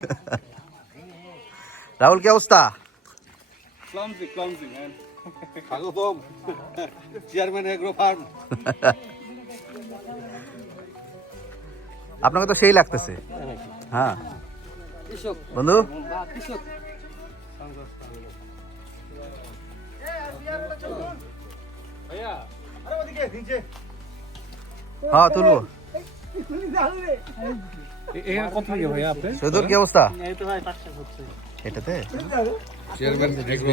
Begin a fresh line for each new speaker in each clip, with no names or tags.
রাহুল কি অবস্থা?
ম্যান স্বাগতম। চেয়ারম্যান এগ্রো ফার্ম
আপনাকে তো সেই লাগতেছে। হ্যাঁ। বন্ধু?
কৃষক।
হ্যাঁ তুলবো। সৈদুল কি অবস্থা?
এই তো ভাই পাঁচটা হচ্ছে।
এটাতে?
চেয়ারম্যান এগ্রো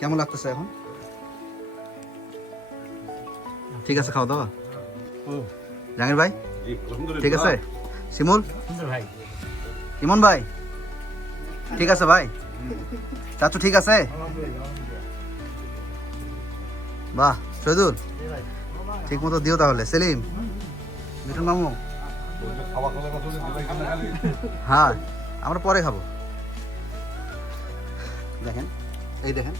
কেমন লাগতেছে এখন? ঠিক আছে খাওয়া দাওয়া? জাহাঙ্গীর ভাই? ঠিক আছে? শিমুল? ইমন ভাই? ঠিক আছে ভাই? চাচু ঠিক আছে? বাহ শহীদুল ঠিক মতো দিও তাহলে। সেলিম? মিঠুন মামু? হ্যাঁ আমরা পরে খাব। দেখেন এই দেখেন।